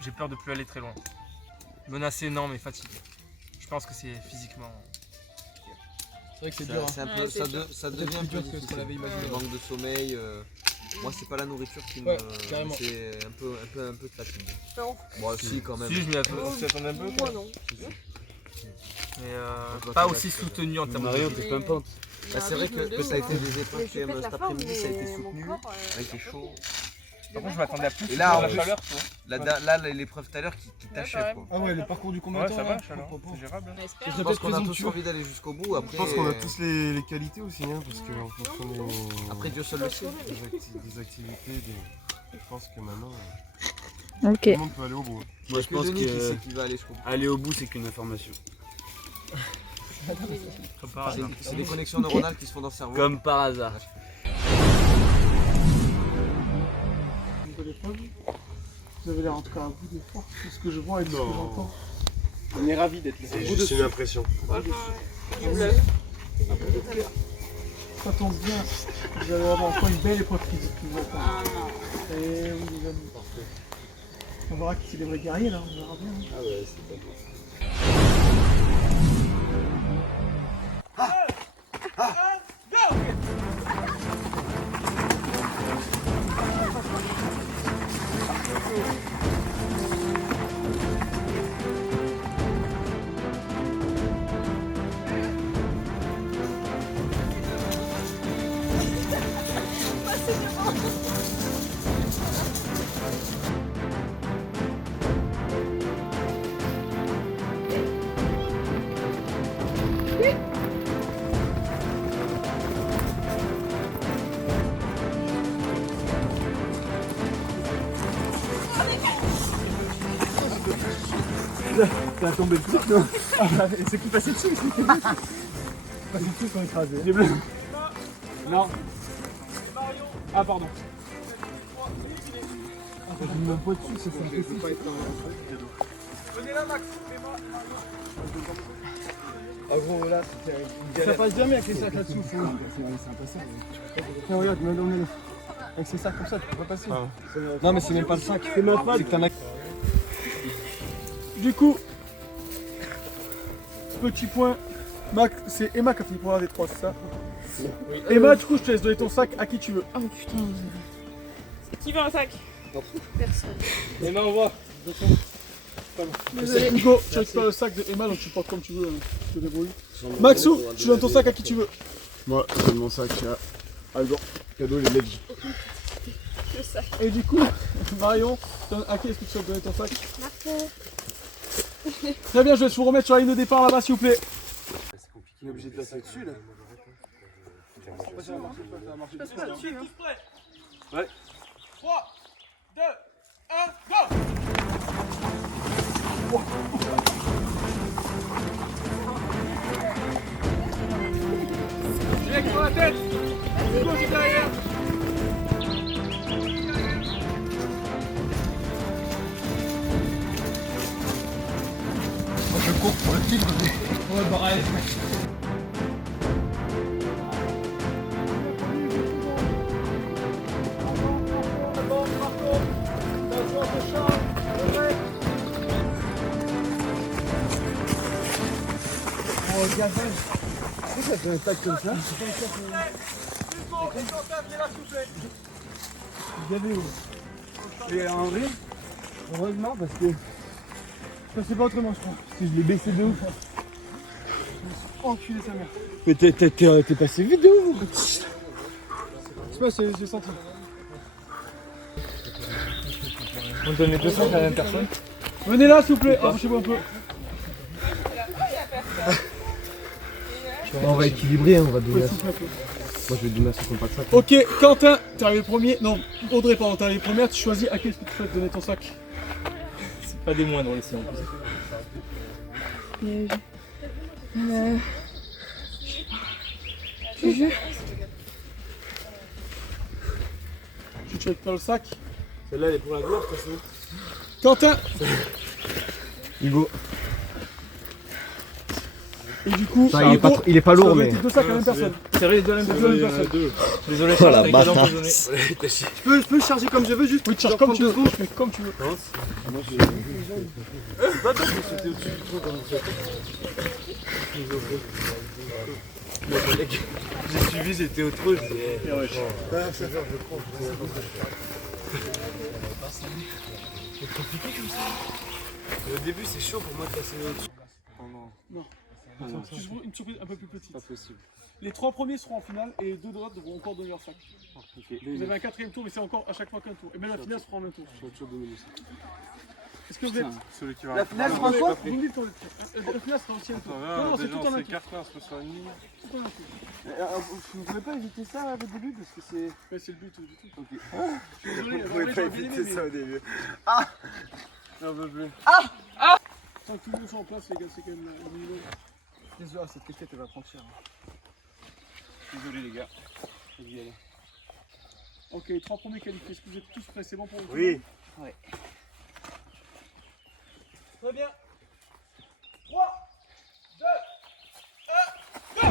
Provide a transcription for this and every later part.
j'ai peur de plus aller très loin. Menacé, non, mais fatigué. Je pense que c'est physiquement... C'est vrai que c'est dur. C'est un peu, ça devient un peu difficile. Le manque de sommeil. Moi, c'est pas la nourriture qui me. C'est un peu de fatigue. Non. Moi aussi, quand même. Si, je m'y attendais un peu. Moi non. Mais pas aussi soutenu en termes de Mario, vie. t'es pas pente. Bah, c'est vrai que ça a été des épreuves quand même. Cet après-midi, ça a été soutenu. corps, Il fait chaud. Par contre, je m'attendais à plus Et là, de en la plus, chaleur, tu vois. Là, l'épreuve tout à l'heure qui t'achève. Quoi. Ah ouais, le parcours du Ouais, combattant. ça va, là, chaleur. propre. C'est gérable. Je pense qu'on a tous envie d'aller jusqu'au bout. Après, Je pense qu'on a tous les qualités aussi, hein, parce qu'en fonction Après, Dieu seul le sait. des activités, je pense que maintenant, Ok. tout le monde peut aller au bout. Moi, je pense que qui sait qui va aller jusqu'au bout. aller au bout, c'est qu'une information. Comme par hasard. C'est des connexions neuronales qui se font dans le cerveau. Comme par hasard. Vous avez l'air en tout cas à bout d'effort, c'est ce que je vois et ce que j'entends. On est ravis d'être là. C'est juste une impression. Ça tombe bien, vous allez avoir encore une belle épreuve physique qui vous attend. Et oui les amis. On verra qui c'est les vrais guerriers là, on verra bien. Ah ouais, c'est pas beau. T'as tombé le truc non? C'est qui passait dessus? Passé dessus sont écrasés. Les bleus. Non. Ah pardon. Je ne me pas dessus, c'est impossible. Venez là, Max. Ah gros là, ça passe jamais avec les sacs là-dessous. C'est impossible. Tiens regarde, mets-le. Avec ces sacs comme ça, tu peux pas passer. Non mais c'est même pas le sac. C'est même pas. C'est que t'en as. Du coup, petit point. Max, c'est Emma qui a fait le point des trois, c'est ça? Oui. Emma, du coup, je te laisse donner ton sac à qui tu veux. Oh putain. Qui veut un sac? Personne. Emma, au revoir. Désolé. Hugo, tu récupères le sac de Emma, donc tu le portes comme tu veux. Tu te débrouilles. Maxou, tu donnes ton sac à qui tu veux. Moi, je donne mon sac à Alban. Cadeau les ledges. Le sac. Et du coup, Marion, à qui est-ce que tu veux donner ton sac? Marco. Très bien, je vais vous remettre sur la ligne de départ là-bas, s'il vous plaît. On est obligé de passer dessus là. Je passe pas dessus. Hein. Ouais. 3, 2, 1, go! J'ai sur la tête. Hugo, c'est derrière. Moi, je cours pour le titre. Ouais, pareil. Oh, gavage. Pourquoi ça fait un tac comme ça? Gavé, ouais. Et en vrai, heureusement parce que ça se fait pas autrement, je crois. Parce que je l'ai baissé de ouf. Enculé sa mère. Mais t'es passé vite de ouf. Je sais pas, j'ai senti. On donne les 200 à la même personne. Venez là, s'il vous plaît, approchez-vous un peu. On va équilibrer, hein, on va donner. Moi, je vais donner à ceux qui n'ont pas de sac. Ok, Quentin, t'es arrivé premier. Non, Audrey, pardon, t'es arrivé première. Tu choisis à qui est-ce que tu souhaites donner ton sac. C'est pas des moindres ici en plus. Tu jure? Tu récupères le sac. Celle-là, elle est pour la gloire, quoi, c'est. Quentin. Hugo. Et du coup, il est pas lourd, ça aurait mais. été 2 sacs à la même personne. C'est vrai, les deux personnes. Désolé, je Voilà, suis bâtard. Je peux le charger comme je veux, juste. Oui, tu charges comme tu veux, je fais comme tu veux. J'ai suivi, j'étais au trou, Au début, c'est chaud pour moi de passer au-dessus. Une surprise un peu plus petite. Pas possible. Les 3 premiers seront en finale et 2 de l'autre devront encore donner leur sac. Vous avez un 4ème tour, mais c'est encore à chaque fois qu'un tour. Et même la finale sera en même tour. Est-ce que vous êtes. Celui qui va. La finale sera quoi? Vous me dites quand la finale sera aussi un tour. Non, c'est tout en un tour. Cartes-là, on se sur une ligne. Tout en un tour. Vous ne pouvez pas éviter ça au début parce que c'est. Mais c'est le but du tout. Ok. Je suis désolé, Vous pouvez pas éviter ça au début. J'en veux plus. Tant que tout le monde soit en place, les gars, c'est quand même le minimum. Désolé, cette casquette elle va prendre cher. Désolé les gars. Je vais y aller. Ok, les 3 premiers qualifiés. Est-ce que vous êtes tous prêts? C'est bon pour vous? Oui. Très bien. 3, 2, 1, go!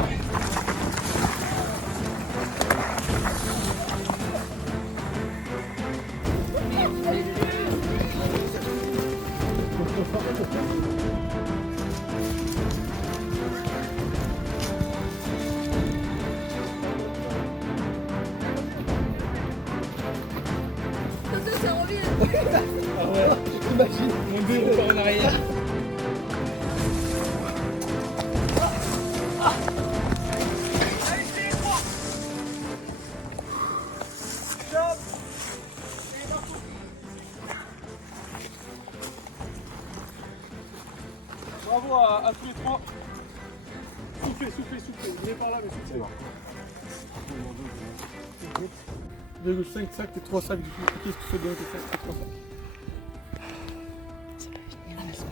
Mon Dieu, on part en arrière. Bravo à tous les 3. Soufflez. Vous venez par là, mais soufflez. 2,5 sacs, t'es 3 sacs du coup. Qu'est-ce que tu fais bien tes sacs? T'es 3 sacs.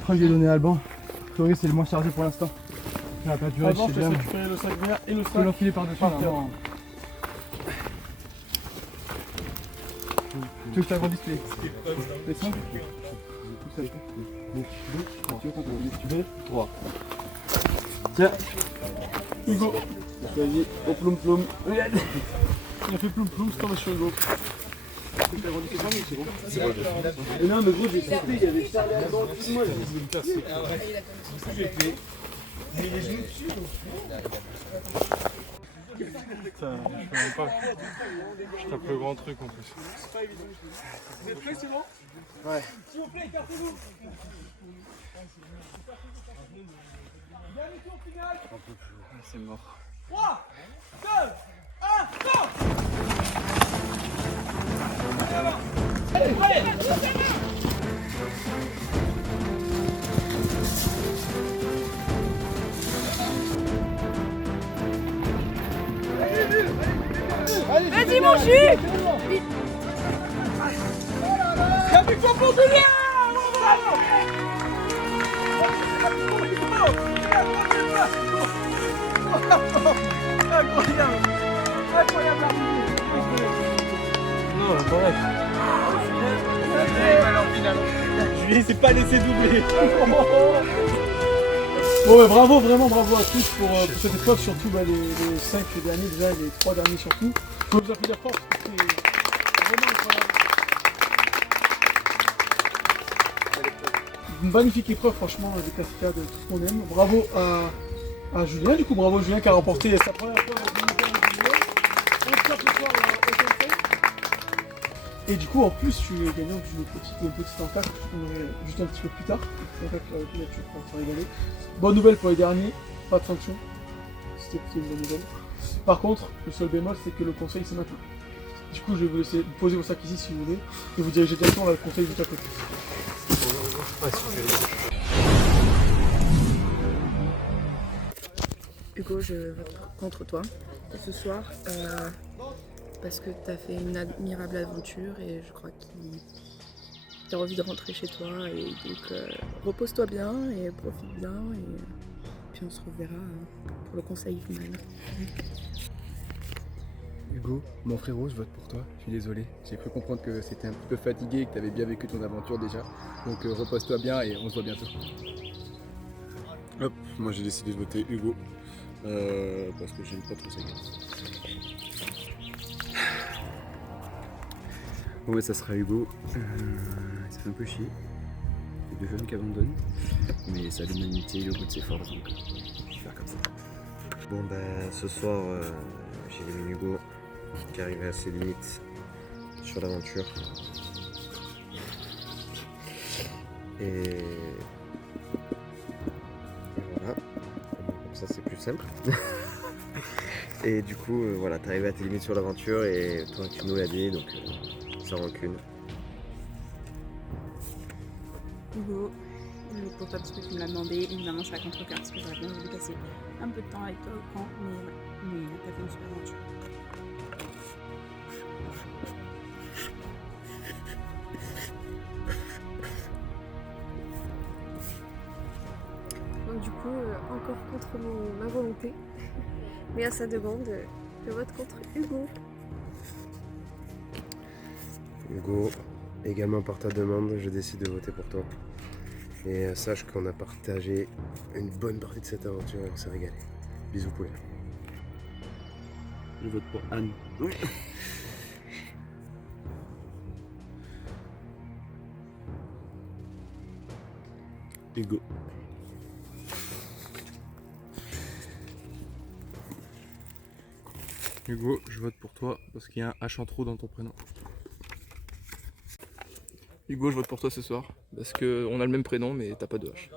Je vais donner à Alban. Chloé, c'est le moins chargé pour l'instant. Ça va pas durer, je sais bien. Récupérer le sac vert et le sac. Tu peux l'enfiler par-dessus. Tu veux que je t'agrandisse les 5? Tu veux 3. Tiens. Hugo. Vas-y, au ploum ploum. Regarde. Il a fait ploum ploum, c'est comme sur Hugo. C'est bon. Mais non, mais gros, j'ai sauté, il y avait Charlie Alban, tout moi. J'ai fait. Mais les genoux dessus. Putain, je peux même pas. Je tape le grand truc en plus. C'est pas évident. Vous êtes prêts, c'est bon? Ouais. S'il vous plaît, écartez-vous. Dernier tour final. C'est mort. 3, 2, 1, go! Allez! Vas-y, mon jus! La victoire pour Julien! Incroyable! Non, correct. Julien s'est pas laissé doubler. Bon, ouais, bravo, vraiment bravo à tous pour cette épreuve, surtout les 5 derniers, déjà les 3 derniers surtout. Il faut vous applaudir fort parce que c'est vraiment incroyable. Une magnifique épreuve, franchement, des classiques de tout ce qu'on aime. Bravo à Julien, du coup, bravo Julien qui a remporté sa première fois avec le on tape ce soir au conseil. Et du coup, en plus, je suis gagnant d'une petite encart qu'on aurait juste un petit peu plus tard. C'est vrai que la nature pour se régaler. Bonne nouvelle pour les derniers, pas de sanction. C'était plutôt une bonne nouvelle. Par contre, le seul bémol, c'est que le conseil, c'est maintenant. Du coup, je vais vous laisser poser vos sacs ici si vous voulez, et vous diriger directement vers le conseil juste à côté. Hugo, je vote contre toi ce soir parce que tu as fait une admirable aventure et je crois qu'il tu as envie de rentrer chez toi et donc repose-toi bien et profite bien et puis on se reverra pour le conseil final. Hugo, mon frérot, je vote pour toi, je suis désolé. J'ai cru comprendre que c'était un petit peu fatigué et que tu avais bien vécu ton aventure déjà. Donc repose-toi bien et on se voit bientôt. Hop. Moi j'ai décidé de voter Hugo parce que j'aime pas trop sa gueule. Bon ouais, ça sera Hugo. Ça fait un peu chier. C'est deux jeunes qui abandonnent. Mais ça a l'humanité et le goût de ses forces, donc je vais faire comme ça. Bon ben ce soir j'ai éliminé Hugo qui arrivait à ses limites sur l'aventure. Et voilà, comme ça c'est plus simple. Et du coup voilà, t'es arrivé à tes limites sur l'aventure et toi tu nous l'as dit, donc sans rancune. Hugo, je le pour toi parce que tu me l'as demandé. Évidemment, je suis à contre-cœur parce que j'aurais bien voulu passer un peu de temps avec toi au camp, mais t'as fait une super aventure. Donc du coup, encore contre ma volonté, mais à sa demande, je vote contre Hugo. Hugo, également par ta demande, je décide de voter pour toi. Et sache qu'on a partagé une bonne partie de cette aventure et on s'est régalé. Bisous poulet. Je vote pour Anne. Hugo. Hugo, je vote pour toi parce qu'il y a un H en trop dans ton prénom. Hugo, je vote pour toi ce soir, parce qu'on a le même prénom, mais t'as pas de H.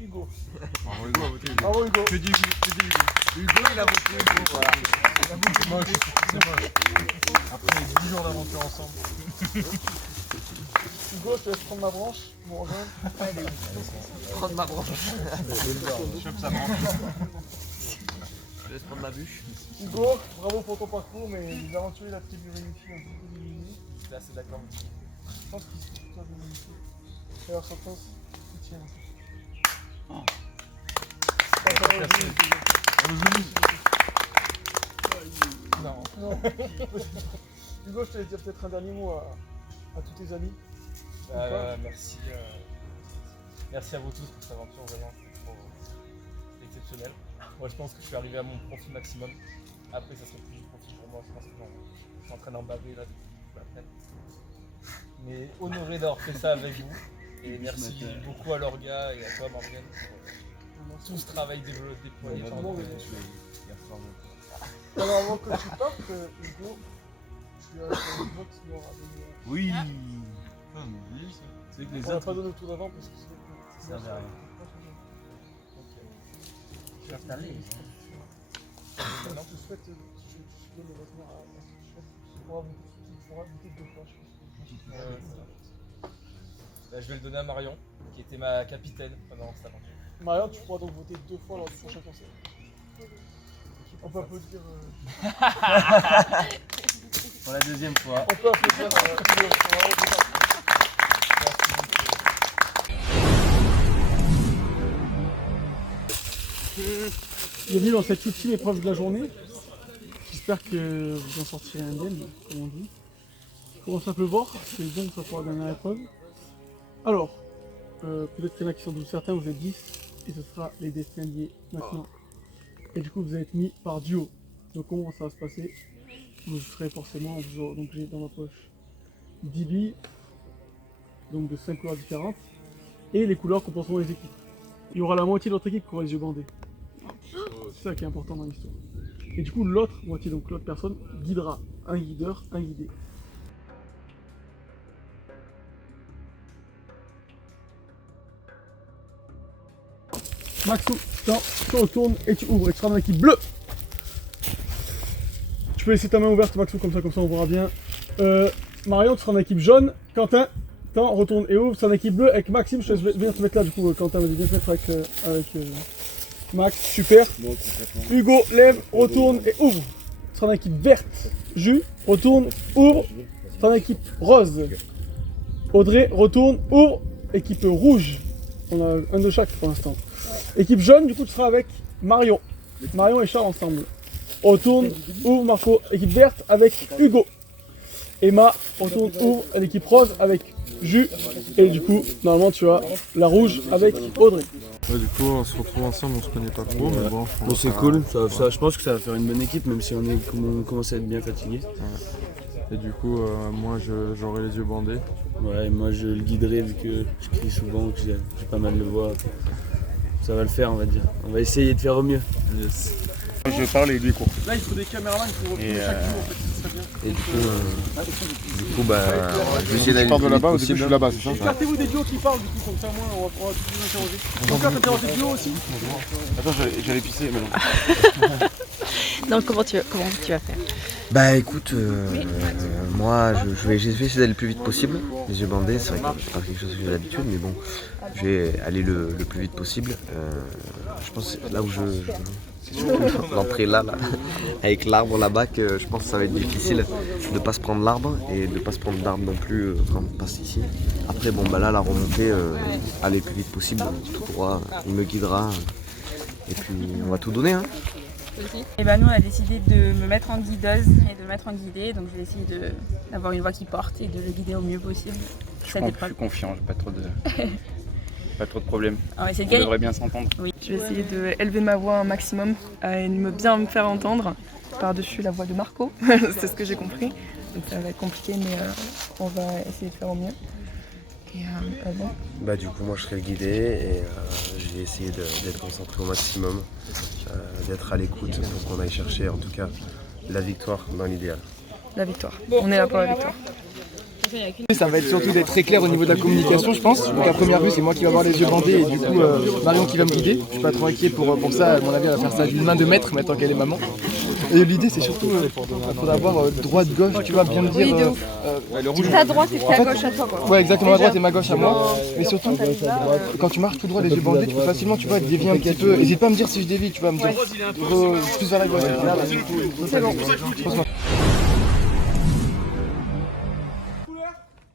Hugo. Bravo Hugo. Bravo Hugo. Que dit Hugo? Hugo il a voté Hugo, voilà. C'est moche, c'est moche. Après 10 jours d'aventure ensemble. Hugo, je te laisse prendre ma branche, mon rejoindre. Prendre ma branche. Chope sa branche. Je laisse prendre ma bûche. Hugo, bravo pour ton parcours, mais les aventuriers de la tribu réunifiée ont beaucoup diminué. Là, c'est d'accord. Je pense qu'ils sont tous réunifiés. Et leur sentence, ils tiennent. Non. Hugo, je te laisse dire peut-être un dernier mot à tous tes amis. Merci, merci à vous tous pour cette aventure, vraiment, c'est trop exceptionnel. Moi, je pense que je suis arrivé à mon profit maximum. Après, ça serait plus du profit pour moi, je pense que je suis en train d'en baver là depuis la semaine. Mais honoré d'avoir fait ça avec vous. Et merci beaucoup à Lorga et à toi, Morgane, pour tout ce travail déployé par nous. Alors avant que tu partes, Hugo, tu as une box noire à donner. Oui. Ah, mais oui, ça. C'est que les On va autres. pas donner tout d'avant parce que c'est Ça va rien. Je te souhaite, je donne le vote noir à tu pourras voter 2 fois, je pense. Bah, je vais le donner à Marion, qui était ma capitaine pendant cette aventure. Marion, tu pourras donc voter 2 fois lors du prochain conseil. On peut applaudir. Pour la deuxième fois. On peut applaudir. Bienvenue dans cette ultime épreuve de la journée. J'espère que vous en sortirez indemne, comme on dit. Il commence à pleuvoir, c'est bien que ce soit pour la dernière épreuve. Alors, peut-être qu'il y en a qui sont doués certains, vous êtes 10, et ce sera les destins liés maintenant. Et du coup, vous allez être mis par duo. Donc, comment ça va se passer? Vous serez forcément, donc j'ai dans ma poche 10 billes, donc de 5 couleurs différentes, et les couleurs composeront les équipes. Il y aura la moitié de votre équipe qui aura les yeux bandés. C'est ça qui est important dans l'histoire. Et du coup, l'autre moitié, donc l'autre personne, guidera un guideur, un guidé. Maxou, tu retournes et tu ouvres et tu seras dans l'équipe bleue. Tu peux laisser ta main ouverte, Maxou, comme ça on verra bien. Marion, tu seras dans l'équipe jaune. Quentin, retourne et ouvre, tu seras dans l'équipe bleue avec Maxime. Je te laisse venir te mettre là, du coup, Quentin, vas-y, viens te mettre avec Max, super. Hugo, lève, retourne et ouvre. Tu seras dans l'équipe verte. Jus, retourne, ouvre. Tu seras dans l'équipe rose. Audrey, retourne, ouvre. Équipe rouge. On a un de chaque pour l'instant. Équipe jaune, du coup, tu seras avec Marion. Marion et Charles ensemble. On tourne, ouvre Marco. Équipe verte avec Hugo. Emma, on tourne, ouvre. L'équipe rose avec Jus. Et du coup, normalement, tu as la rouge avec Audrey. Ouais, du coup, on se retrouve ensemble, on se connaît pas trop, mais bon. Bon, c'est cool, je pense que ça va faire une bonne équipe, même si on commence à être bien fatigué. Et du coup, moi j'aurai les yeux bandés. Ouais, et moi je le guiderai vu que je crie souvent, que j'ai pas mal de voix. Ça va le faire, on va dire. On va essayer de faire au mieux. Yes. Je parle et lui court. Là, il faut des caméramans pour filmer chaque jour, en fait, ce serait bien. Et du coup, bah, je vais essayer d'aller Tu pars de le plus là-bas, au vite début je suis possible. là-bas, c'est ça? Écartez-vous des duos qui parlent, du coup, comme ça, moi, on va tous vous interroger. Donc là, t'interroges des duos aussi. Attends, j'allais pisser, mais non. Donc comment tu vas faire? Bah écoute, moi je vais essayer d'aller le plus vite possible. Les yeux bandés, c'est vrai que c'est pas quelque chose que j'ai l'habitude, mais bon, je vais aller le plus vite possible. Je pense que là où c'est surtout l'entrée là, avec l'arbre là-bas, que je pense que ça va être difficile de pas se prendre l'arbre et de pas se prendre d'arbre non plus quand on passe ici. Après bon bah là la remontée, aller le plus vite possible, tout droit, il me guidera et puis on va tout donner hein. Et ben nous on a décidé de me mettre en guideuse et de me mettre en guidée, donc je vais essayer d'avoir une voix qui porte et de le guider au mieux possible. Je suis confiant, j'ai pas trop de problèmes. On va essayer de On gagner. devrait bien s'entendre. Oui. Je vais essayer d'élever ma voix un maximum et de bien me faire entendre par-dessus la voix de Marco, c'est ce que j'ai compris. Donc ça va être compliqué mais on va essayer de faire au mieux. Et bon. Bah du coup moi je serai le guidé et je vais essayer d'être concentré au maximum, d'être à l'écoute pour qu'on aille chercher en tout cas la victoire dans l'idéal. La victoire. On est là pour la victoire. Ça va être surtout d'être très clair au niveau de la communication, je pense. Donc à première vue, c'est moi qui vais avoir les yeux bandés et du coup Marion qui va me guider. Je suis pas trop inquiet pour ça. À mon avis, elle va faire ça d'une main de maître maintenant qu'elle est maman. Et l'idée, c'est surtout d'avoir droite-gauche, tu vois, bien me dire. Ta droite et ta gauche à toi quoi. Ouais, exactement, ma droite et ma gauche à moi. Mais surtout, quand tu marches tout droit, les yeux bandés, tu peux facilement, tu vois, dévier un petit peu. N'hésite pas à me dire si je dévie, tu vas me dire plus vers la gauche. C'est bon.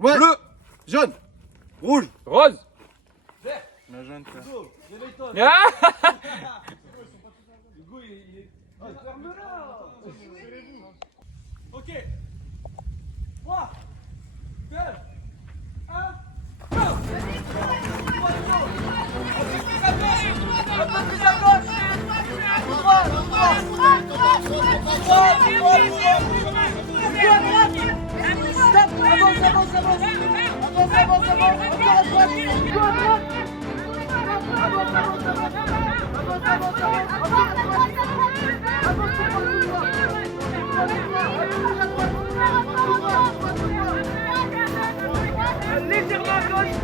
Ouais. Bleu, jaune, rouge, Rose. Magenta. Ok. 3, 2, 1, légèrement à gauche,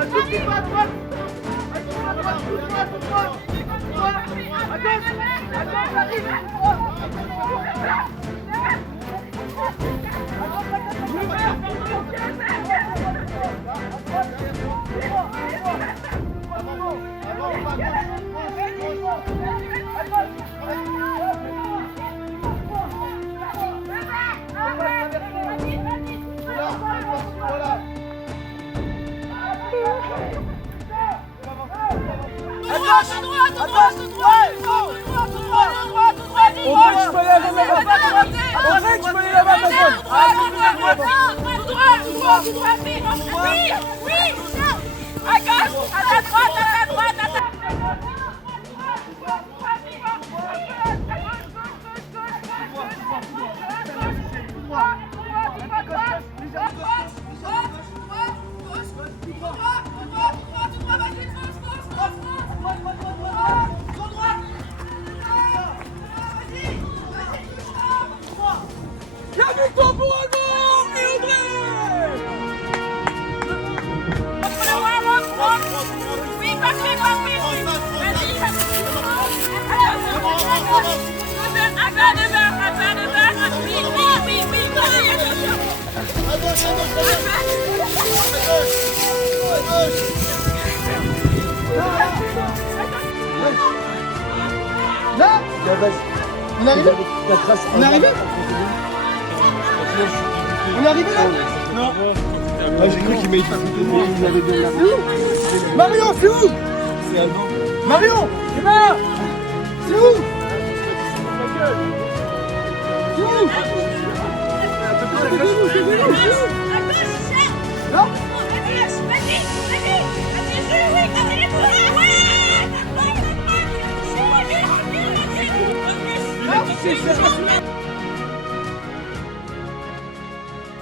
un tout petit peu à droite, à gauche, arrive, Là, on est arrivé. On est arrivé. On est arrivé là. Non. Ah, j'ai cru qu'il m'avait pas de moi. Vous avez donné la Marion, c'est où? C'est Alban. Marion, Emma, c'est où?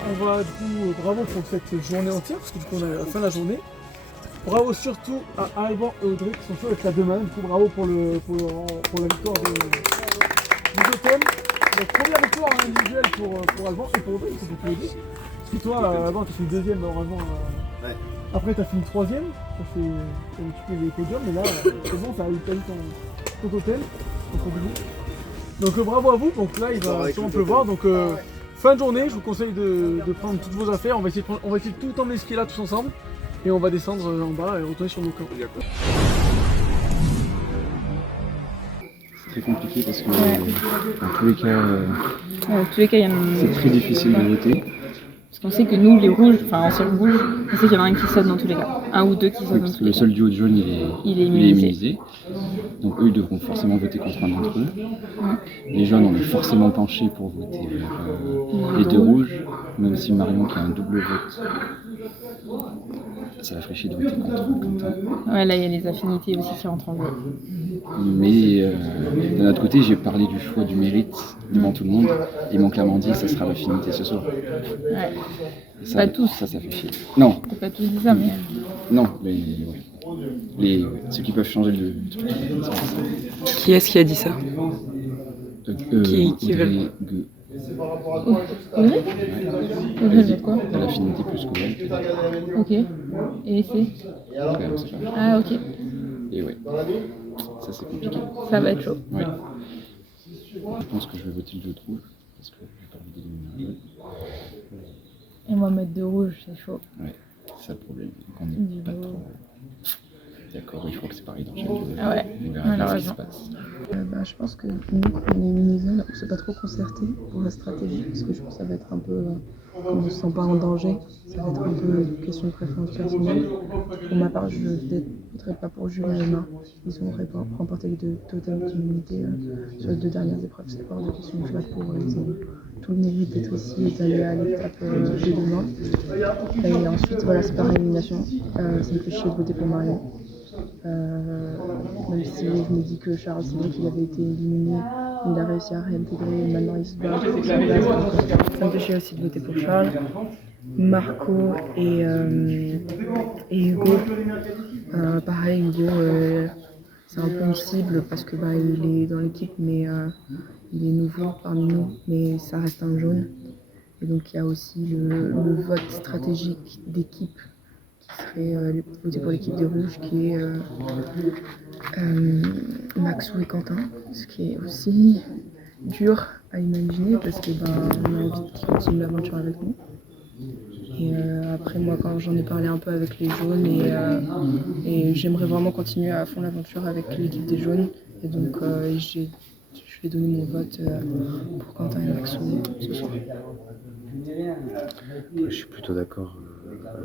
On va du coup, bravo pour cette journée entière, parce que du coup on est à la fin de la journée. Bravo surtout à Alban et Audrey qui sont chauds avec la deux mains. Du coup bravo pour la victoire du totem. Donc première victoire individuelle pour Alban et pour Audrey, c'est pour tous les deux. Parce que toi, Alban, tu as fini deuxième normalement. Ouais. Après tu as fini troisième, tu as occupé les podiums, mais là c'est bon, tu as eu ton totem. Donc bravo à vous, donc là il va sûrement pleuvoir. Donc fin de journée, je vous conseille de prendre toutes vos affaires. On va essayer de tout emmener ce qui est là tous ensemble. Et on va descendre en bas et retourner sur nos camps. C'est très compliqué parce que dans tous les cas, c'est très difficile de voter. Parce qu'on sait que nous, les rouges, enfin en cirque rouge, on sait qu'il y en a un qui saute dans tous les cas. Un ou deux qui sautent dans tous les cas. Le seul duo de jaune, il est immunisé. immunisé. Donc eux, ils devront forcément voter contre un d'entre eux. Les jaunes, on est forcément penchés pour voter les deux rouges, même si Marion qui a un double vote, ça la ferait chier de voter contre Quentin. Ouais, là il y a les affinités aussi qui rentrent en jeu. Mais d'un autre côté, j'ai parlé du choix du mérite devant tout le monde. Ils m'ont clairement dit que ça sera l'affinité ce soir. Ouais. Ça, Pas tous. Ça fait chier. Non. T'as pas tous dit ça, mais. Non, mais ouais. Ceux qui peuvent changer le truc. Qui est-ce qui a dit ça? Qui veut Audrey, Audrey? Audrey veut quoi? L'affinité plus qu'Audrey. Ok. Et c'est? Après, on sait pas. Ah ok. Et ouais. Ça c'est compliqué. Ça va être chaud. Ouais. Je pense que je vais voter le 2 de rouge parce que j'ai pas envie d'éliminer un jaune. Et moi mettre de rouge, c'est chaud. Ouais, c'est ça le problème. On n'est pas trop d'accord, il faut que c'est pareil dans chaque jeu. Ah ouais, On verra bien ce qui se malheureusement. passe. Je pense que nous, quand on est immunisés, on ne s'est pas trop concerté pour la stratégie, parce que je pense que ça va être un peu, comme on ne se sent pas en danger, ça va être un peu une question de préférence personnelle. Pour ma part, je ne voterai pas pour Jules et Emma. Ils ont remporté les deux totems d'immunité sur les deux dernières épreuves. C'est pas hors de question que je vote pour eux. Ils ont tout le mérite d'être ici et d'aller à l'étape de demain. Et ensuite, voilà, c'est par élimination. Ça me fait chier de voter pour Marion. Même si je me dis que Charles, c'est vrai qu'il avait été éliminé, il a réussi à réintégrer et maintenant il se bat avec sa place. Ça me fait chier aussi de voter pour Charles. Marco et Hugo. Pareil, Hugo, c'est un peu une cible parce que il est dans l'équipe, mais il est nouveau parmi nous, mais ça reste un jaune. Et donc il y a aussi le vote stratégique d'équipe qui serait voté pour l'équipe des rouges, qui est Maxou et Quentin, ce qui est aussi dur à imaginer parce que on a envie qu'ils continuent l'aventure avec nous. Et après moi quand j'en ai parlé un peu avec les jaunes et j'aimerais vraiment continuer à fond l'aventure avec l'équipe des jaunes et donc je vais donner mon vote pour Quentin et Maxou ce soir. Je suis plutôt d'accord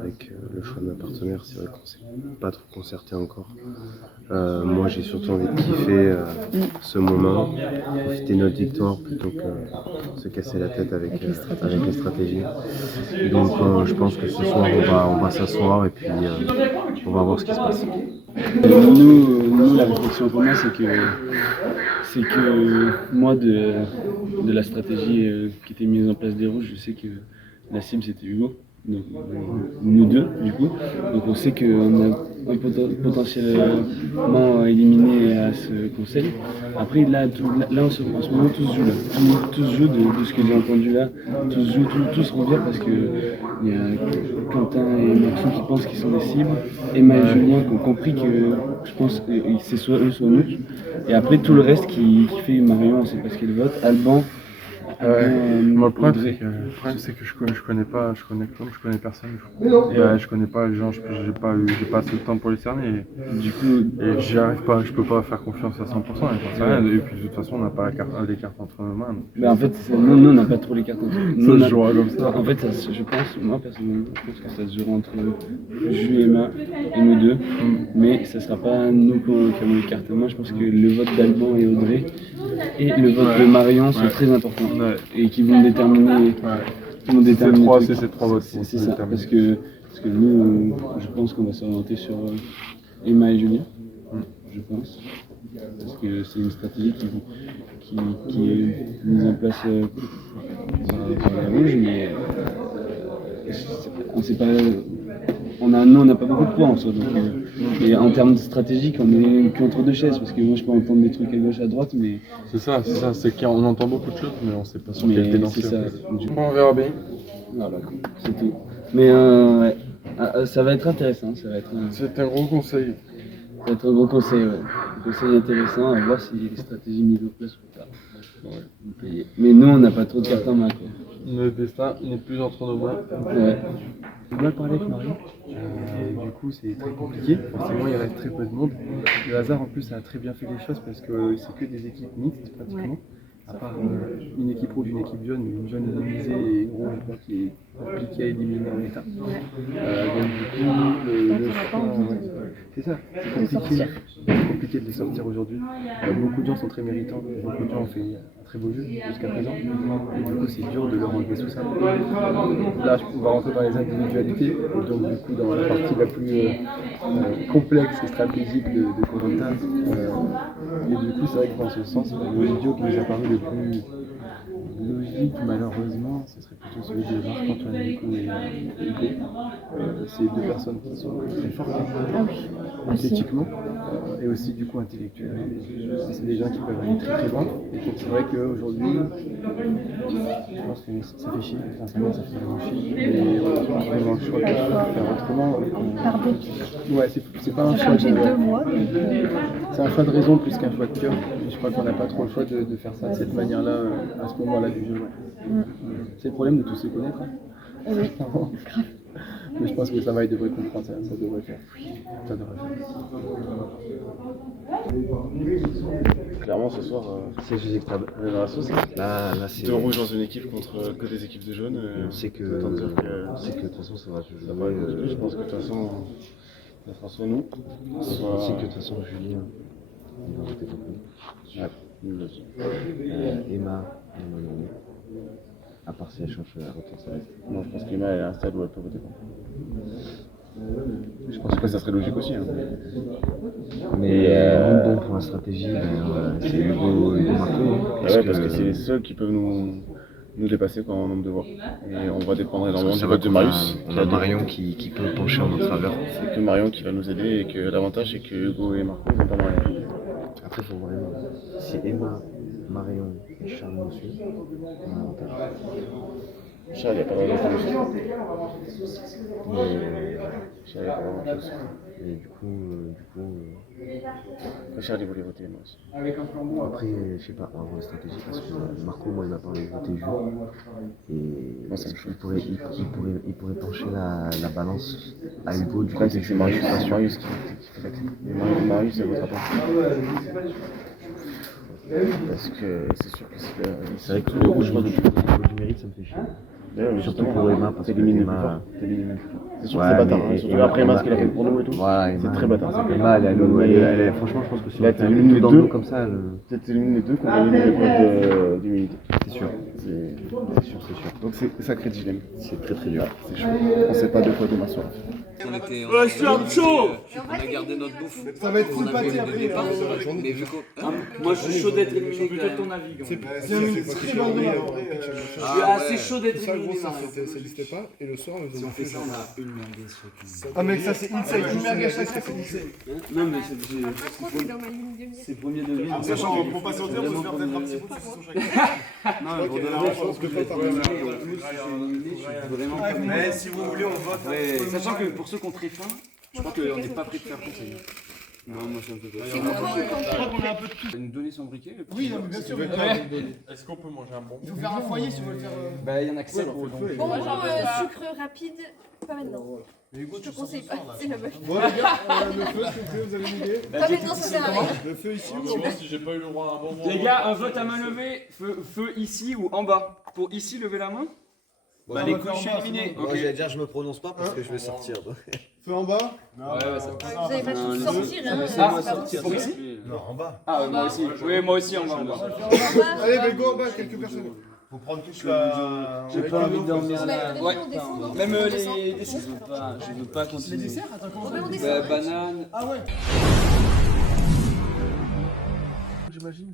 avec le choix de ma partenaire. C'est vrai qu'on s'est pas trop concerté encore. Moi j'ai surtout envie de kiffer ce moment, profiter de notre victoire plutôt que se casser la tête avec les stratégies. Et donc je pense que ce soir on va s'asseoir et puis on va voir ce qui se passe. Nous, la réflexion pour moi, c'est que moi, de la stratégie qui était mise en place des rouges, je sais que la cible c'était Hugo, donc nous deux du coup. Donc on sait qu'on a potentiellement éliminé à ce conseil. Après là en ce moment tout se joue là. Tout se joue de ce que j'ai entendu là. Tout se joue, tout se revient parce que il y a Quentin et Maxou qui pensent qu'ils sont des cibles. Emma et Julien qui ont compris que je pense que c'est soit eux soit nous. Et après tout le reste qui fait Marion, on sait pas ce qu'elle vote. Alban, Moi, le problème, Audrey. c'est que je connais personne. Et je connais pas les gens, j'ai pas assez de temps pour les cerner. Du coup, Et j'y arrive pas, je peux pas faire confiance à 100%, j'en sais rien. Et puis de toute façon, on n'a pas les cartes entre nos mains. en fait, nous on n'a pas trop les cartes. Nous, Ça se jouera comme ça. En fait, je pense, moi personnellement, je pense que ça se jouera entre Jules, Emma et nous deux. Mais ça sera pas nous qui avons les cartes en main. Je pense que le vote d'Alban et Audrey et le vote de Marion sont très importants. Et qui vont déterminer. C'est ces trois votes. C'est ça. Parce que nous, je pense qu'on va s'orienter sur Emma et Julien. Je pense. Parce que c'est une stratégie qui est mise en place par la Rouge, mais on sait pas. On n'a pas beaucoup de points en soi. Donc, et en termes stratégiques, on est qu'entre deux chaises. Parce que moi, je peux entendre des trucs à gauche, à droite, mais. C'est ça. C'est qu'on entend beaucoup de choses, mais on sait pas sur quel pied danser. C'est ça. On verra bien. Voilà, c'est tout. Mais ouais. Ça va être intéressant. C'est un gros conseil. Ça va être un gros conseil, ouais. Un conseil intéressant à voir si les stratégies mises en place ou pas. Ouais. Mais nous, on n'a pas trop de cartes en main, quoi. Le destin n'est plus entre nos mains. Ouais. On va parler avec Marie. Du coup, c'est très compliqué. Forcément, il reste très peu de monde. Le hasard, en plus, a très bien fait les choses parce que c'est que des équipes mixtes, pratiquement. À part une équipe rouge, une équipe jaune, mais une jaune éliminée et une rouge qui est compliquée à éliminer en état. Donc du coup, le choix, c'est ça, c'est compliqué de les sortir aujourd'hui. Beaucoup de gens sont très méritants, beaucoup de gens ont fait un très beau jeu jusqu'à présent. Et du coup, c'est dur de leur enlever tout ça. Là, on va rentrer dans les individualités, et donc du coup, dans la partie la plus complexe et stratégique de Koh-Lanta. Et du coup, c'est vrai que dans ce sens, le vidéo qui nous a paru le plus logique, malheureusement, ce serait plutôt celui de Marc-Antoine Nico et Hugo. C'est deux personnes qui sont très fortes, athlétiquement, et aussi du coup intellectuellement. C'est des gens qui peuvent aller très très loin. Et donc c'est vrai qu'aujourd'hui, je pense que ça fait chier, sincèrement ça fait vraiment chier. Mais vraiment le choix de faire autrement. Ouais, c'est pas un choix de... C'est un choix de raison plus qu'un choix de cœur. Et je crois qu'on n'a pas trop le choix de faire ça de cette manière-là, à ce moment-là du jeu. C'est le problème de tous se connaître. Hein. Oui. Mais je pense que ça va, il devrait comprendre ça, ça devrait faire. Ça devrait faire. Clairement, ce soir, c'est juste extra. Dans la sauce. Là, c'est. Deux rouges dans une équipe contre que des équipes de jaunes. C'est que. C'est que de toute façon, ça va se jouer. Je pense que de toute façon, ça sera soit nous. C'est que de toute façon, Julien, il va voter contre nous. Ouais. Emma, à part si elle change la retour, ça reste. Non, je pense qu'Emma est à un stade où elle peut voter contre. Je pense que ça serait logique aussi. Hein. Mais nous, bon, pour la stratégie, c'est Hugo Marco. Ouais, parce que c'est les seuls qui peuvent nous dépasser en nombre de voix. Et on va dépendre énormément du vote de Marius. On a Marion qui peut pencher en notre faveur. C'est que Marion qui va nous aider et que l'avantage c'est que Hugo et Marco ils n'ont pas Marion. Après, il faut vraiment. Si Emma, Marion et Charles nous suivent, on a un avantage. Charles, il n'y a pas vraiment de plus. Charles, il n'y a pas vraiment de plus. Et du coup. Charles, il voulait voter moi aussi. Après, je sais pas, on va voir la stratégie parce que Marco, moi, il m'a parlé de voter jour. Et il pourrait pencher la balance à Hugo du côté. C'est Marius qui fait la clé. Marius, elle votera pas. Parce que c'est sûr que c'est vrai que le rouge du mérite, ça me fait chier. Surtout pour Emma, parce que Emma... C'est sûr que c'est bâtard, hein. Surtout après Emma, ce qu'elle a fait pour nous et tout. Voilà, c'est très bâtard. Emma, elle est franchement, je pense que si on fait une dans le dos comme ça... Peut-être l'une des deux qu'on a eu des épreuves d'humilité. C'est sûr. C'est sûr. Donc c'est sacré dilemme. C'est très très dur. C'est chaud. On sait pas deux fois demain soir. On a gardé notre bouffe. Ça va être full pâté après. Mais vu moi je suis chaud d'être éliminé. C'est ton avis. C'est une très bonne demande. Je suis assez chaud d'être éliminé. Ça n'existait pas. Et le soir, nous avons fait ça. On a une merguez chacune. Ah mec, ça c'est insane. Une merguez chacune, c'est insane. Non mais c'est premier degré. Sachant, pour patienter, on peut se faire peut-être un petit bout de saucisson chacun. Non mais pour de vrai, je pense que je vraiment. Mais si vous voulez, on vote. Sachant que pour ceux qui ont très faim, je crois qu'on n'est pas prêt de faire conseil. Non, moi ça me fait pas. C'est content ou Je crois content? qu'on a un peu de tout. Il va nous donner son briquet. Oui, non, mais bien sûr. Est-ce qu'on peut manger un bonbon? Il faut faire un foyer si on veut le faire. Bah, il y en a que 7 pour donc. Bonbon sucre rapide, pas maintenant. Mais Hugo, Je te conseille pas, c'est la bonne. Bon, les gars, le feu, s'il vous plaît, vous avez une idée? Pas maintenant, ça sert à rien. Le feu ici ou Franchement, si j'ai pas eu le droit à un bonbon. Les gars, un vote à main levée. Feu ici ou en bas. Pour ici, levez la main. Bah, les couilles, je suis éliminé. Moi, j'allais dire, je me prononce pas parce que je vais sortir. Feu en bas? Ouais, ça Vous avez pas tout sortir, hein. c'est pour ici? Non, en bas. Ah, moi aussi. Oui, moi aussi, en bas. Allez, mais go en bas, quelques personnes. Faut prendre tous la. J'ai pas envie de dormir là. Ouais. On descend, non? Même les desserts. Je veux pas continuer. Les desserts? Attends, comment ça? On descend. Banane. Ah ouais. J'imagine.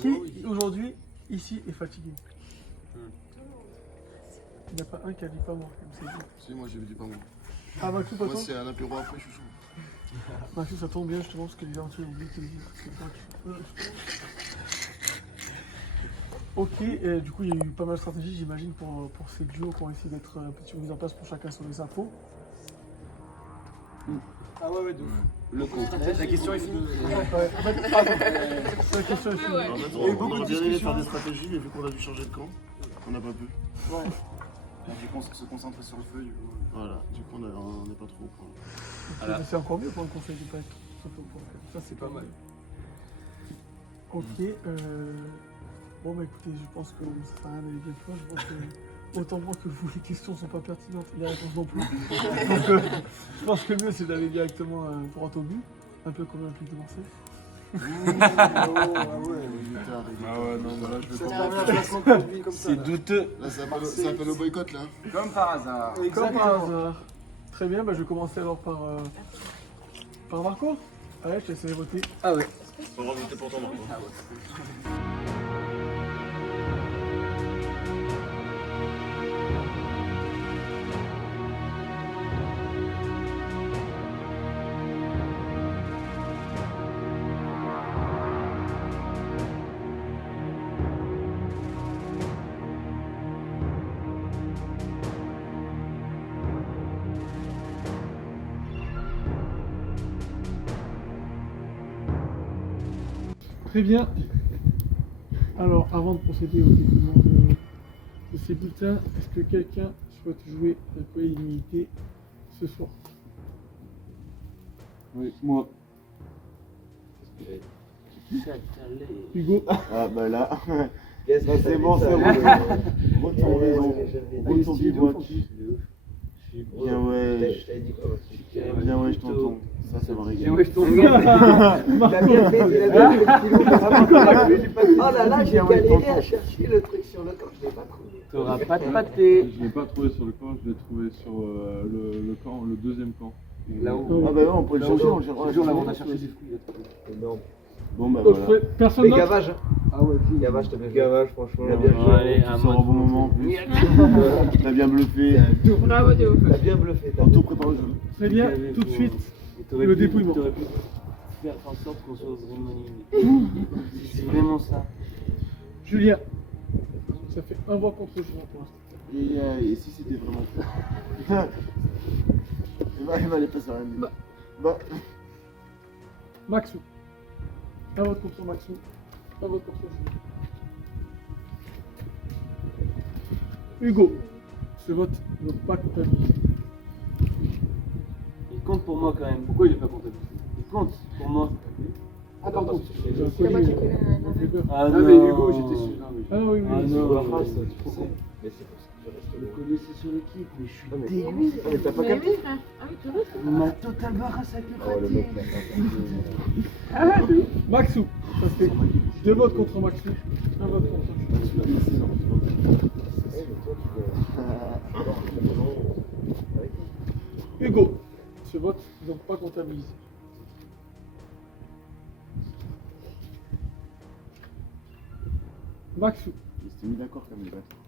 Qui aujourd'hui, ici, est fatigué? Il n'y a pas un qui a dit pas moi, comme c'est dit. Si, moi j'ai dit pas moi. Ah, Maxou, pas Moi toi? c'est un apéro après, je suis chaud. Maxou, ça tombe bien justement parce que les gens ont oublié de te le dire. Ok, et du coup, il y a eu pas mal de stratégies, j'imagine, pour ces duos qui ont essayé d'être un petit peu mis en place pour chacun sur les infos. Ah ouais, de ouf. Le contre. La question est finie. Ouais, en fait, la question est finie. En fait, on aurait bien aimé faire des stratégies, mais vu qu'on a dû changer de camp, on n'a pas pu. Ouais. On a dû se concentrer sur le feu, du coup. Voilà, du coup on n'est pas trop au point. Voilà. C'est encore mieux pour un conseil de pas être surtout pour ça, c'est pas mal. Ok, bon bah écoutez, je pense que ça sert à rien d'aller bien plus loin, je pense que autant moi que vous, les questions sont pas pertinentes, les réponses non plus. Donc je pense que le mieux c'est d'aller directement droit au but, un peu comme l'Olympique de Marseille. Ah ouais, non, mais là je vais pas. C'est douteux. Là ça appelle au boycott là. Comme par hasard. Comme par hasard. Très bien, bah je vais commencer alors par Marco. Allez, je te laisse voter. Ah ouais. On va voter pour toi Marco. Très bien. Alors, avant de procéder au dépouillement de ces bulletins, est-ce que quelqu'un souhaite jouer la co-éliminité ce soir? Oui, moi. Hugo? Ah bah là. C'est bon, c'est bon. Retourne raison. Retourne bivouac. Bien ouais. Bien ouais, je t'entends. Ça, ça va régler. Il a bien fait, il a bien fait. Oh là là, j'ai galéré à chercher le truc sur le camp, je l'ai pas trouvé. T'auras pas de pâté. Je l'ai pas trouvé sur le camp, je l'ai trouvé sur le camp, le deuxième camp. Là-haut. Ah bah ouais, on peut le chercher, on le cherche. Toujours là, on a cherché des fruits. Énorme. Bon bah Donc, voilà. personne Mais d'autre? gavage. Ah ouais, gavage, t'as bien gavage, franchement. T'as bien joué. Allez, Tu sors au bon moment en plus. T'as bien bluffé. Bravo Théo. T'as bien bluffé. En tout prépare le jeu. Très bien, tout de suite, le dépouillement. T'aurais pu faire en sorte qu'on soit vraiment éliminé. C'est vraiment ça. Julien, ça fait un voix contre Julien pour l'instant. Et si c'était vraiment ça? Il va aller passer rien. Bah. Maxou. Un vote contre Maxou. Un vote contre Julien. Hugo. Ce vote ne pas comptabilisé. Il compte pour moi quand même. Pourquoi il est pas comptabilisé? Il compte pour moi. Ah pardon. Ah non, mais Hugo, j'étais sûr. Ah oui, oui. Ah non, Mais c'est pour ça que je reste je le connaissais sur l'équipe, mais je suis dégoûté. dégoûté. Mais t'as pas capté? On m'a total barasse avec le Oh le pâté. mec n'a pas capté. Maxou. Ça fait 2 votes contre Maxou. Un vote contre Hugo. Ce vote n'est donc pas comptabilisé. Maxou. Ils s'étaient mis d'accord quand même les bâtards.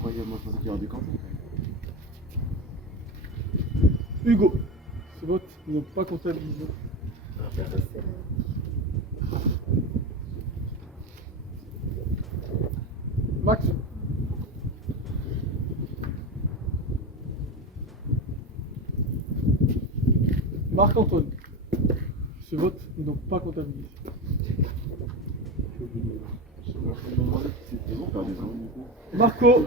Regarde, moi je pensais qu'il y aurait des camps. Hugo. Ce vote n'est donc pas comptabilisé. Maxou. Marc-Antoine. Ce vote n'est donc pas comptabilisé. Marco,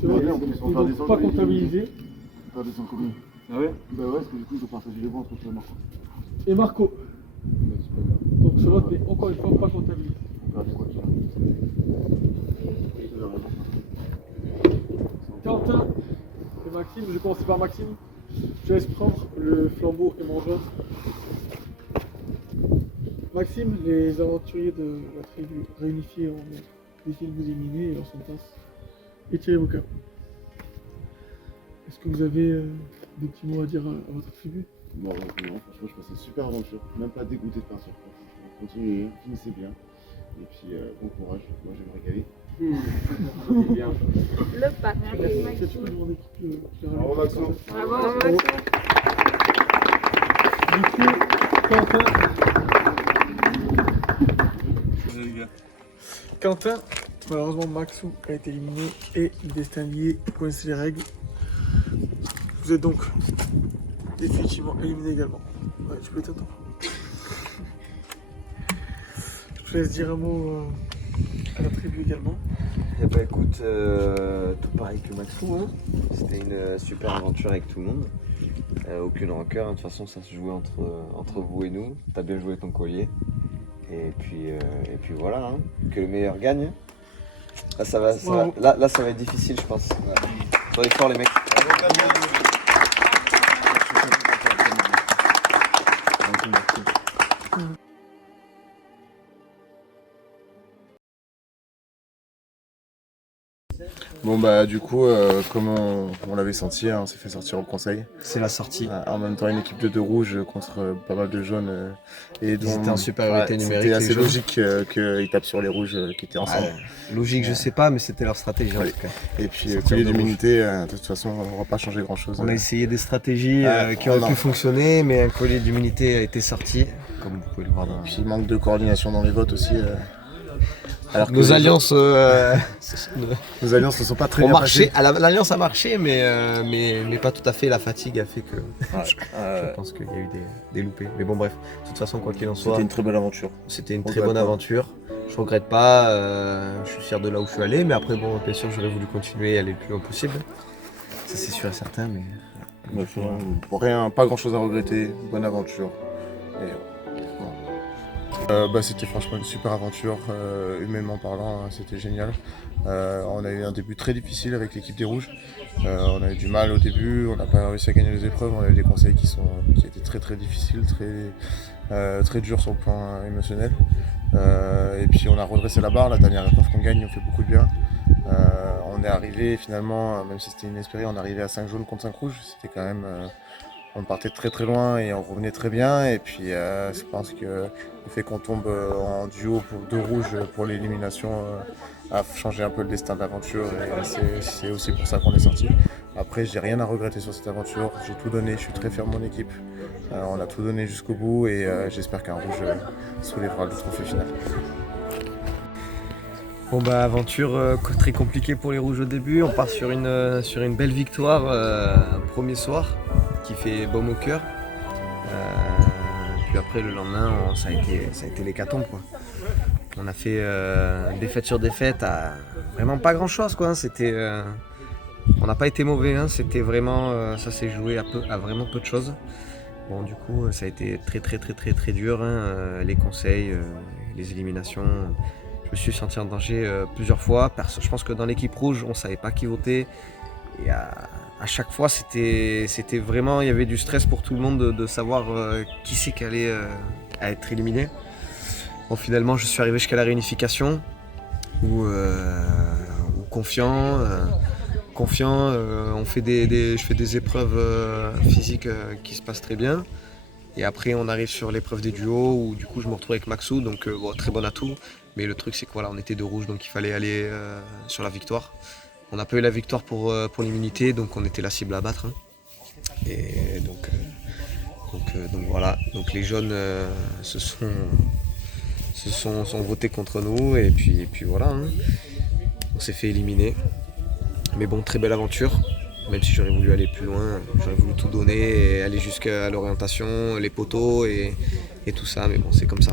ce vote n'est donc pas comptabilisé. On perd des 100 combien? Ah ouais? Bah ouais, parce que du coup ils ont partagé les voix entre toi et Marco. Et Marco. Donc ce vote n'est encore une fois pas comptabilisé. On perd quoi qu'il Quentin et Maxime, je vais commencer par Maxime. Je laisse prendre le flambeau et mangeur. Maxime, les aventuriers de la tribu réunifiés ont décidé de vous éliminer et leur sont tasse. Étirez vos cœurs. Est-ce que vous avez des petits mots à dire à votre tribu? Non, franchement, je passais une super aventure. Même pas dégoûté de partir. Continuez, finissez bien. Et puis, bon courage. Moi, je vais me régaler. Bien. Le pape. Tu peux demander qui Bravo, Maxime. Bravo, Maxime. Du coup, Quentin. Quentin, malheureusement, Maxou a été éliminé et le destin lié coince les règles. Vous êtes donc définitivement éliminé également. Ouais, tu peux t'attendre. Je te laisse dire un mot à la tribu également. Eh ben écoute, tout pareil que Maxou, hein. C'était une super aventure avec tout le monde. Aucune rancœur, hein. De toute façon ça se jouait entre vous et nous. T'as bien joué ton collier. Et puis voilà, hein. Que le meilleur gagne. Là ça va être difficile je pense. Ouais. Soyez forts les mecs. Bon bah du coup, comme on l'avait senti, hein, on s'est fait sortir au conseil. C'est la sortie. En même temps une équipe de 2 rouges contre pas mal de jaunes. Et donc, ils étaient en supériorité numérique. C'était assez logique qu'ils tapent sur les rouges qui étaient ensemble. Logique je sais pas, mais c'était leur stratégie en tout cas. Et puis collier d'immunité, de toute façon on va pas changer grand chose. On a essayé des stratégies qui auraient pu fonctionner, mais un collier d'immunité a été sorti, comme vous pouvez le voir. Et puis il manque de coordination dans les votes aussi. Alors que nos alliances ne sont pas très bien passées. L'alliance a marché, mais pas tout à fait. La fatigue a fait que je pense qu'il y a eu des loupés. Mais bon bref, de toute façon quoi qu'il en soit. C'était une très belle aventure. C'était une très bonne aventure. Je regrette pas, je suis fier de là où je suis allé, mais après bon bien sûr j'aurais voulu continuer et aller le plus loin possible. Ça c'est sûr et certain, mais. Pour rien, pas grand chose à regretter, bonne aventure. Et, c'était franchement une super aventure, humainement parlant, hein, c'était génial. On a eu un début très difficile avec l'équipe des Rouges. On a eu du mal au début, on n'a pas réussi à gagner les épreuves, on a eu des conseils qui étaient très très difficiles, très durs sur le plan émotionnel. Et puis on a redressé la barre, la dernière épreuve qu'on gagne nous fait beaucoup de bien. On est arrivé finalement, même si c'était inespéré, on est arrivé à 5 jaunes contre 5 rouges, c'était quand même... on partait très très loin et on revenait très bien et puis je pense que le fait qu'on tombe en duo pour 2 rouges pour l'élimination a changé un peu le destin de l'aventure et c'est aussi pour ça qu'on est sorti. Après j'ai rien à regretter sur cette aventure, j'ai tout donné, je suis très fier de mon équipe. On a tout donné jusqu'au bout et j'espère qu'un rouge soulèvera le trophée final. Bon bah aventure très compliquée pour les rouges au début, on part sur une belle victoire premier soir qui fait baume au cœur. Puis après le lendemain ça a été l'hécatombe quoi. On a fait défaite sur défaite à vraiment pas grand chose quoi. On n'a pas été mauvais, hein. C'était vraiment ça s'est joué à vraiment peu de choses. Bon du coup ça a été très dur, hein. Les conseils, les éliminations. Je me suis senti en danger plusieurs fois. Je pense que dans l'équipe rouge on savait pas qui voter. Et à chaque fois, c'était vraiment, il y avait du stress pour tout le monde de savoir qui c'est qui allait être éliminé. Bon, finalement, je suis arrivé jusqu'à la réunification, où confiant, je fais des épreuves physiques qui se passent très bien. Et après, on arrive sur l'épreuve des duos, où du coup, je me retrouve avec Maxou, donc très bon atout. Mais le truc, c'est que voilà, on était 2 rouges, donc il fallait aller sur la victoire. On n'a pas eu la victoire pour l'immunité, donc on était la cible à battre. Hein. Et donc voilà, donc les jaunes se sont votés contre nous et puis voilà, hein. On s'est fait éliminer. Mais bon, très belle aventure, même si j'aurais voulu aller plus loin, j'aurais voulu tout donner et aller jusqu'à l'orientation, les poteaux et et tout ça, mais bon, c'est comme ça.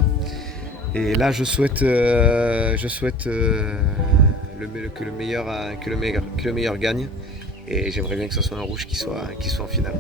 Et là, je souhaite que le meilleur gagne, et j'aimerais bien que ce soit un rouge qui soit en finale.